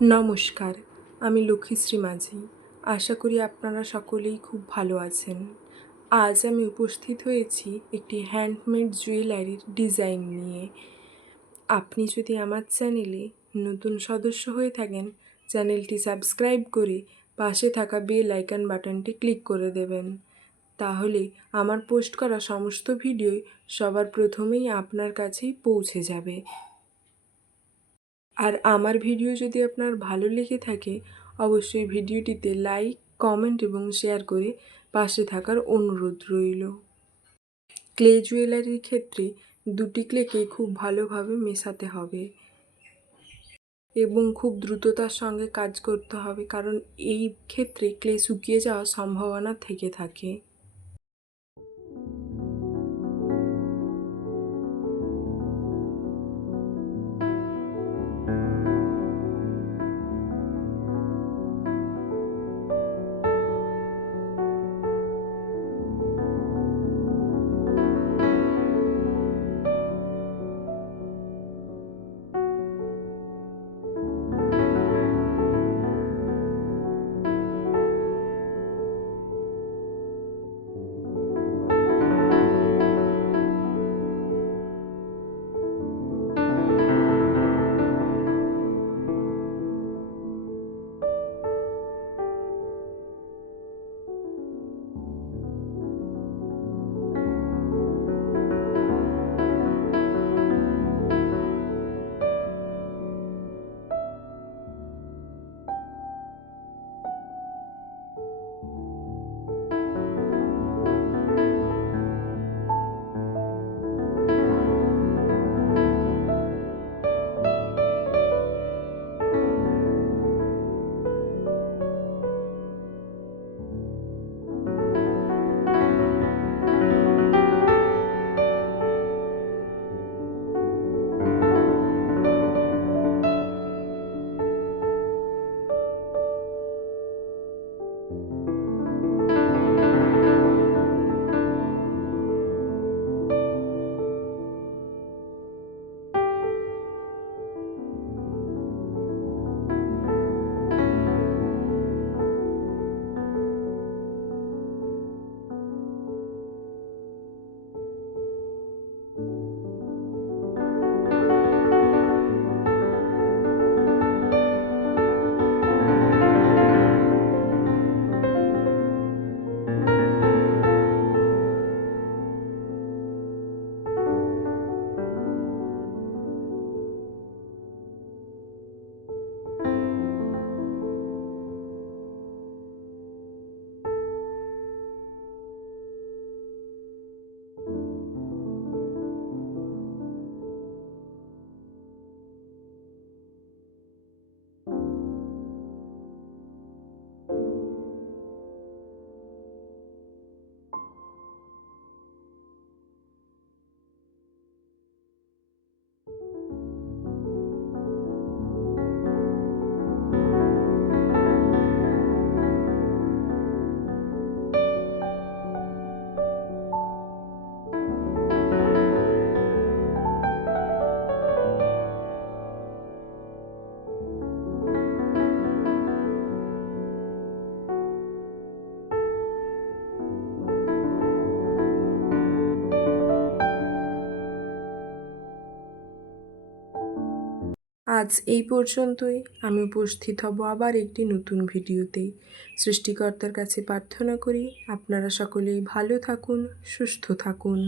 নমস্কার, আমি লক্ষ্মীশ্রী মাঝি। আশা করি আপনারা সকলেই খুব ভালো আছেন। আজ আমি উপস্থিত হয়েছি একটি হ্যান্ডমেড জুয়েলারির ডিজাইন নিয়ে। আপনি যদি আমার চ্যানেলে নতুন সদস্য হয়ে থাকেন, চ্যানেলটি সাবস্ক্রাইব করে পাশে থাকা বেল আইকন বাটনটি ক্লিক করে দেবেন। তাহলে আমার পোস্ট করা সমস্ত ভিডিওই সবার প্রথমেই আপনার কাছেই পৌঁছে যাবে। আর আমার ভিডিও যদি আপনার ভালো লেগে থাকে, অবশ্যই ভিডিওটিতে লাইক, কমেন্ট এবং শেয়ার করে পাশে থাকার অনুরোধ রইল। ক্লে জুয়েলারির ক্ষেত্রে দুটি ক্লেকে খুব ভালোভাবে মেশাতে হবে এবং খুব দ্রুততার সঙ্গে কাজ করতে হবে, কারণ এই ক্ষেত্রে ক্লে শুকিয়ে যাওয়ার সম্ভাবনা থেকে থাকে। আজ এই পর্যন্তই। আমি উপস্থিত হব আবার একটি নতুন ভিডিওতে। সৃষ্টিকর্তার কাছে প্রার্থনা করি আপনারা সকলেই ভালো থাকুন, সুস্থ থাকুন।